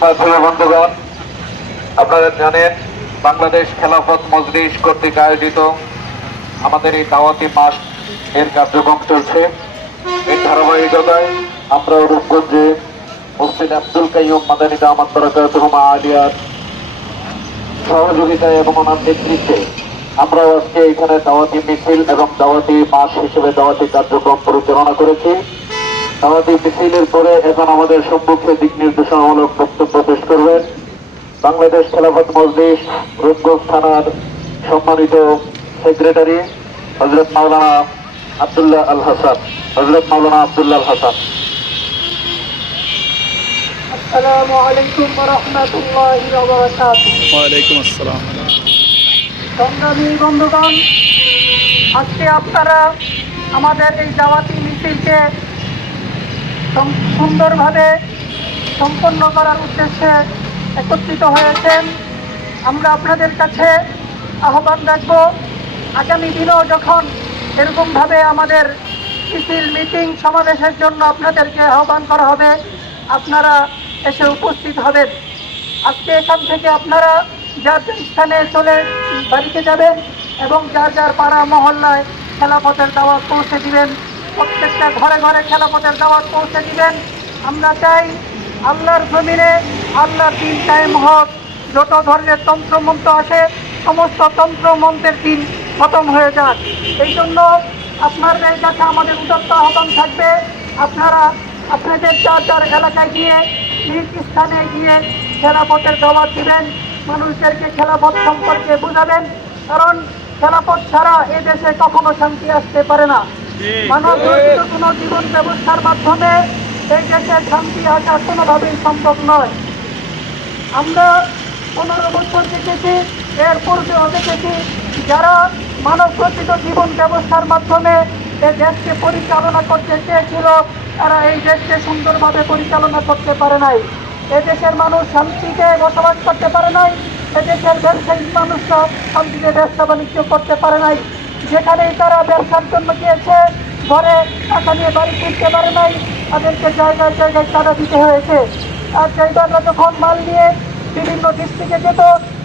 প্রিয় বন্ধুগণ, আপনারা জানেন বাংলাদেশ খেলাফত মজলিস কর্তৃক আয়োজিত আমাদের এই দাওয়াতি মাস এর কার্যক্রম চলছে। এর ধারাবাহিকতায় আমরা রূপগঞ্জে মুফতি আব্দুল কাইয়ুম মাদানী দামাত বারাকাতুহুমা আলিয়ার সহযোগিতায় এবং ওনার নেতৃত্বে আমরা আজকে এখানে দাওয়াতি মিছিল এবং দাওয়াতি মাস হিসেবে দাওয়াতি কার্যক্রম পরিচালনা করেছি। দাওয়াতি মিছিলের পরে এখন আমাদের সম্মুখে দিক নির্দেশনামূলক বক্তব্য পেশ করবেন বাংলাদেশ খেলাফত মজলিস রূপগঞ্জ থানার সম্মানিত সেক্রেটারি হযরত মাওলানা আব্দুল্লাহ আল হাসান। আসসালামু আলাইকুম ওয়া রাহমাতুল্লাহি ওয়া বারাকাতুহু। ওয়ালাইকুম আসসালাম। সংগ্রামী বন্ধুগণ, আজকে আপনারা আমাদের এই দাওয়াতি মিছিলকে সুন্দরভাবে সম্পন্ন করার উদ্দেশ্যে একত্রিত হয়েছেন। আমরা আপনাদের কাছে আহ্বান রাখব, আগামী দিনেও যখন এরকমভাবে আমাদের মিছিল মিটিং সমাবেশের জন্য আপনাদেরকে আহ্বান করা হবে, আপনারা এসে উপস্থিত হবেন। আজকে এখান থেকে আপনারা যার স্থানে চলে বাড়িতে যাবেন এবং যার যার পাড়া মহল্লায় খেলাফতের দাওয়াত পৌঁছে দিবেন। প্রত্যেকটা ঘরে ঘরে খেলাফতের দাওয়াত পৌঁছে দিবেন। আমরা চাই আল্লাহর জমিনে আল্লাহর দিন কায়েম হোক। যত ধরনের তন্ত্রমন্ত্র আসে সমস্ত তন্ত্রমন্ত্রের দিন খতম হয়ে যাক। এই জন্য আপনাদের কাছে আমাদের উদাত্ত আহ্বান থাকবে, আপনারা আপনাদের যার যার এলাকায় গিয়ে নিজ স্থানে গিয়ে খেলাফতের দাওয়াত দিবেন, মানুষদেরকে খেলাফত সম্পর্কে বোঝাবেন। কারণ খেলাফত ছাড়া এ দেশে কখনো শান্তি আসতে পারে না। মানব রচিত কোনো জীবন ব্যবস্থার মাধ্যমে এই দেশে শান্তি আসা কোনোভাবেই সম্ভব নয়। আমরা 15 বছর দেখেছি, এর পূর্বেও দেখেছি, যারা মানব রচিত জীবন ব্যবস্থার মাধ্যমে এই দেশকে পরিচালনা করতে চেয়েছিল, তারা এই দেশকে সুন্দরভাবে পরিচালনা করতে পারে নাই। এদেশের মানুষ শান্তিতে বসবাস করতে পারে নাই। এদেশের ব্যবসায়ী মানুষরা শান্তিতে ব্যবসা বাণিজ্য করতে পারে নাই। যেখানেই তারা ব্যবসার জন্য গিয়েছে, ঘরে টাকা নিয়ে বাড়ি ফিরতে পারে নাই, তাদেরকে জায়গায় জায়গায় চাঁদা দিতে হয়েছে। আর ড্রাইভাররা যখন মাল নিয়ে বিভিন্ন ডিস্ট্রিক্টে যেত,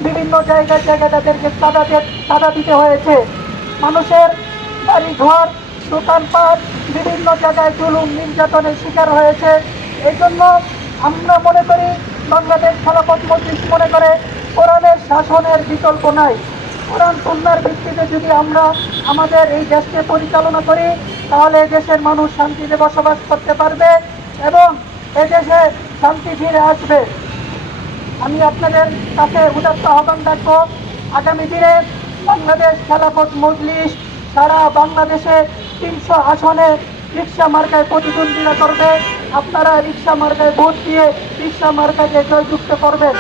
বিভিন্ন জায়গায় জায়গায় তাদেরকে চাঁদা দিতে হয়েছে। মানুষের বাড়ি ঘর দোকানপাট বিভিন্ন জায়গায় জুলুম নির্যাতনের শিকার হয়েছে। এই জন্য আমরা মনে করি, বাংলাদেশ খেলাফত মজলিস মনে করে, কোরআনের শাসনের বিকল্প নাই। কোরআন সুন্নাহর ভিত্তিতে যদি আমরা আমাদের এই দেশকে পরিচালনা করি, তাহলে দেশের মানুষ শান্তিতে বসবাস করতে পারবে এবং এদেশে শান্তি ফিরে আসবে। আমি আপনাদের কাছে উদাত্ত আহ্বান রাখবো, আগামী দিনে বাংলাদেশ খেলাফত মজলিস সারা বাংলাদেশে 300 আসনে রিক্সা মার্কায় প্রতিদ্বন্দ্বিতা করবে। আপনারা রিক্সা মার্কায় ভোট দিয়ে রিক্সা মার্কাকে জয়যুক্ত করবেন।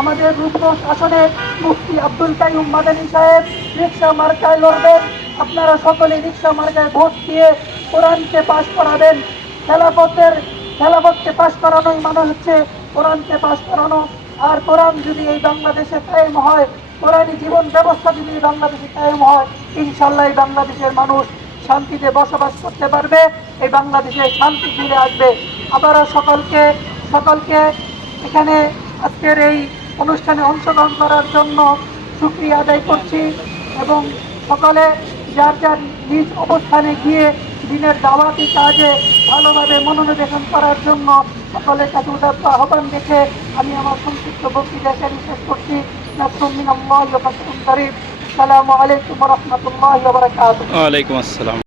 আমাদের রূপগঞ্জ আসনে মুফতি আব্দুল কাইয়ুম মাদানী সাহেব রিক্সা মার্কায় লড়বেন। আপনারা সকলে রিক্সা মার্কায় ভোট দিয়ে কোরআনকে পাশ করাবেন। খেলাফতকে পাশ করানোই মানে হচ্ছে কোরআনকে পাশ করানো। আর কোরআন যদি এই বাংলাদেশে কায়েম হয়, কোরআনী জীবন ব্যবস্থা যদি এই বাংলাদেশে কায়েম হয়, ইনশাল্লাহ এই বাংলাদেশের মানুষ শান্তিতে বসবাস করতে পারবে, এই বাংলাদেশে শান্তি ফিরে আসবে। আবারও সকলকে এখানে আজকের এই অনুষ্ঠানে অংশগ্রহণ করার জন্য শুকরিয়া আদায় করছি এবং সকলে যার যার নিজ অবস্থানে গিয়ে দিনের দাওয়াতি কাজে ভালোভাবে মনোনিবেশন করার জন্য সকলের কাছে উদাত্ত আহ্বান রেখে আমি আমার সংক্ষিপ্ত বক্তৃতা এখানে শেষ করছি। আসসালামু আলাইকুম ওয়া রাহমাতুল্লাহি ওয়া বারাকাতুহু। ওয়ালাইকুম আসসালাম।